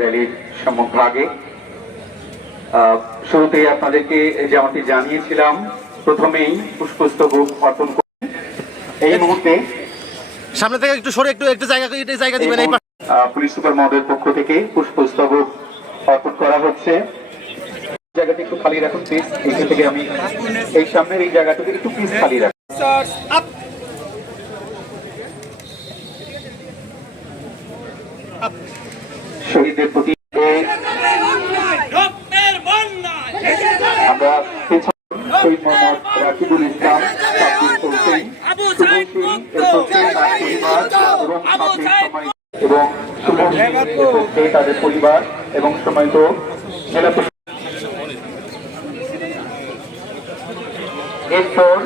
র্যালির সম্মুখভাগে শুরুতেই আপনাদেরকে যেমনটি জানিয়েছিলাম, প্রথমেই পুষ্পস্তবক অর্পণ করবেন। এই মুহূর্তে সামনে থেকে একটু সরে একটু জায়গা দিবেন। এই পুলিশ সুপার মহোদয়ের পক্ষ থেকে পুষ্পস্তবক অর্পণ করা হচ্ছে। জায়গাটা একটু খালি রাখুন প্লিজ। এখান থেকে আমি এই সামনের এই জায়গাটাকে একটু প্লিজ খালি রাখুন। শহীদদের প্রতি আমরা শহীদ মোহাম্মদ রাকিবুল ইসলাম, এবং তাদের পরিবার এবং সম্মানিত জেলা এরপর